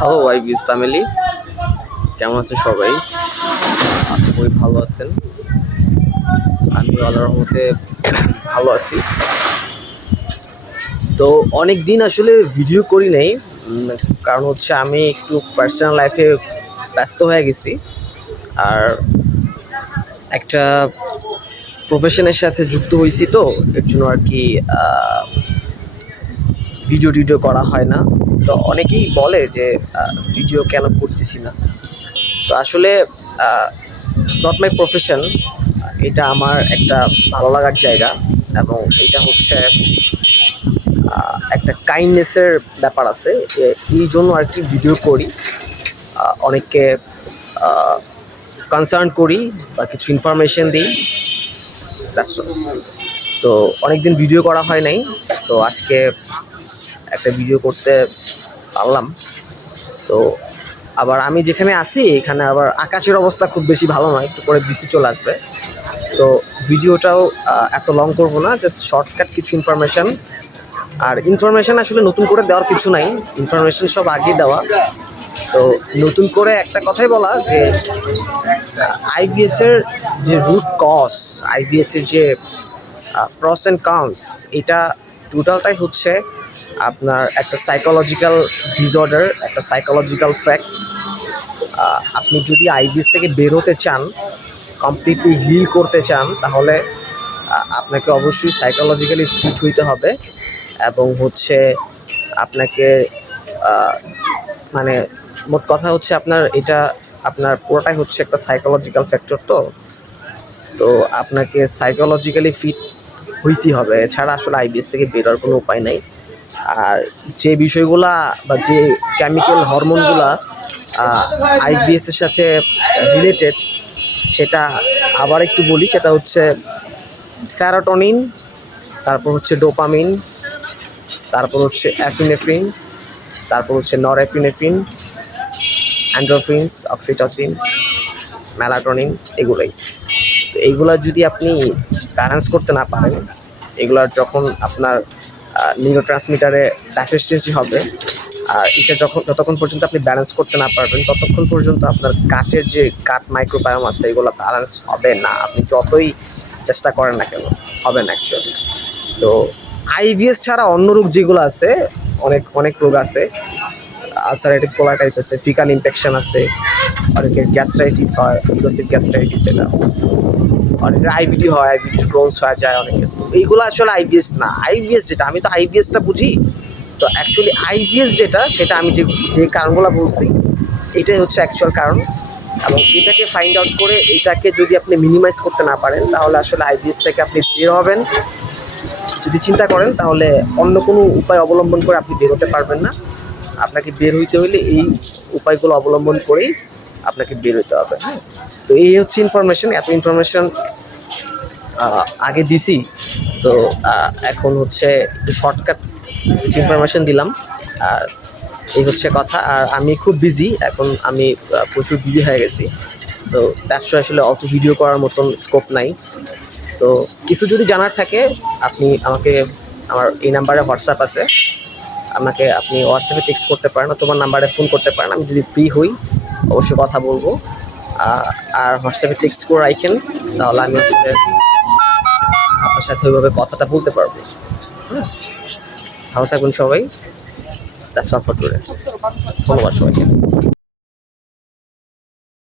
Hello ওয়াইবিস family, কেমন আছে সবাই? আশা করি ভালো আছেন। আমি আল্লাহর রহমতে ভালো আছি। তো অনেক দিন আসলে ভিডিও করি নাই, কারণ হচ্ছে আমি একটু পার্সোনাল লাইফে ব্যস্ত হয়ে গেছি। আর একটা প্রফেশনের সাথে যুক্ত হয়েছি, তো এর জন্য আর কি ভিডিও টিডিও করা হয় না। তো অনেকেই বলে যে ভিডিও কেন করতেছি না। তো আসলে ইটস নট মাই প্রফেশন, এটা আমার একটা ভালো লাগার জায়গা, এবং এটা হচ্ছে একটা কাইন্ডনেসের ব্যাপার আছে। এই জন্য আর কি ভিডিও করি, অনেককে কনসার্ন করি বা কিছু ইনফরমেশন দিই। তো অনেকদিন ভিডিও করা হয় নাই, তো আজকে একটা ভিডিও করতে পারলাম। তো আবার আমি যেখানে আছি এখানে আবার আকাশের অবস্থা খুব বেশি ভালো নয়, একটু পরে বৃষ্টি চলে আসবে। সো ভিডিওটাও এত লং করবো না, জাস্ট শর্টকাট কিছু ইনফরমেশান। আর ইনফরমেশান আসলে নতুন করে দেওয়ার কিছু নাই, ইনফরমেশান সব আগে দেওয়া। তো নতুন করে একটা কথাই বলা যে আইবিএসের যে রুট কজ, আইবিএসের যে প্রস অ্যান্ড কনস, এটা টোটালটাই হচ্ছে আপনার একটা সাইকোলজিক্যাল ডিসঅর্ডার, একটা সাইকোলজিক্যাল ফ্যাক্ট। আপনি যদি আইবিএস থেকে বের হতে চান, কমপ্লিটলি হিল করতে চান, তাহলে আপনাকে অবশ্যই সাইকোলজিক্যালি ফিট হইতে হবে, এবং হচ্ছে আপনাকে মানে মোট কথা হচ্ছে আপনার পুরোটাই হচ্ছে একটা সাইকোলজিক্যাল ফ্যাক্টর। তো আপনাকে সাইকোলজিক্যালি ফিট হইতে হবে, এছাড়া আসলে আইবিএস থেকে বেরোর কোনো উপায় নাই। আর যে বিষয়গুলা বা যে কেমিক্যাল হরমোনগুলা আইবিএসের সাথে রিলেটেড, সেটা আবার একটু বলি। সেটা হচ্ছে সেরোটোনিন, তারপর হচ্ছে ডোপামিন, তারপর হচ্ছে এপিনেফ্রিন, তারপর হচ্ছে নরএপিনেফ্রিন, এন্ডোরফিনস, অক্সিটোসিন, মেলাটোনিন, এগুলোই। তো এইগুলা যদি আপনি ব্যালেন্স করতে না পারেন, এগুলার যখন আপনার নিউরোট্রান্সমিটারে ডেফিসিয়েন্সি হবে, আর এটা যতক্ষণ পর্যন্ত আপনি ব্যালেন্স করতে না পারবেন, ততক্ষণ পর্যন্ত আপনার গাটের যে গাট মাইক্রোবায়োম আছে, এগুলো ব্যালেন্স হবে না। আপনি যতই চেষ্টা করেন না কেন, হবে না অ্যাকচুয়ালি। তো আইভিএস ছাড়া অন্য রোগ যেগুলো আছে, অনেক অনেক রোগ আছে। আলসারেটিভ কোলাইটিস আছে, ফিকাল ইনফেকশন আছে, অনেকের গ্যাস্ট্রাইটিস হয়, ইউরোসিক গ্যাস্ট্রাইটিস, যেটা অনেকের আইবিডি হয়, আইবিডি ক্রোনস হয়ে যায় অনেকের। এইগুলো আসলে আইবিএস না। আইবিএস যেটা, আমি তো আইবিএসটা বুঝি। তো অ্যাকচুয়ালি আইবিএস যেটা, সেটা আমি যে কারণগুলো বলছি, এটাই হচ্ছে অ্যাকচুয়াল কারণ। এবং এটাকে ফাইন্ড আউট করে এটাকে যদি আপনি মিনিমাইজ করতে না পারেন, তাহলে আসলে আইবিএস থেকে আপনি বের হবেন। যদি চিন্তা করেন, তাহলে অন্য কোনো উপায় অবলম্বন করে আপনি বের হতে পারবেন না। আপনাকে বের হইতে হলে এই উপায়গুলো অবলম্বন করেই আপনাকে বের হইতে হবে। তো এই হচ্ছে ইনফরমেশন। এত ইনফরমেশন আগে দিছি, সো এখন হচ্ছে একটু শর্টকাট কিছু ইনফরমেশন দিলাম। আর এই হচ্ছে কথা। আর আমি খুব বিজি এখন, আমি প্রচুর বিজি হয়ে গেছি। সো দ্যাটস আসলে অত ভিডিও করার মতন স্কোপ নাই। তো কিছু যদি জানার থাকে, আপনি আমাকে, আমার এই নাম্বারে হোয়াটসঅ্যাপ আছে, আপনি হোয়াটসঅ্যাপে টেক্সট করতে পারেন, তোমার নাম্বারে ফোন করতে পারেন। আমি যদি ফ্রি হই অবশ্যই কথা বলবো। আর হোয়াটসঅ্যাপে টেক্সট করে রাখেন, তাহলে আমি আসলে আপনার সাথে ওইভাবে কথাটা বলতে পারবো। ভালো থাকবেন সবাই। That's all for today. ধন্যবাদ সবাইকে।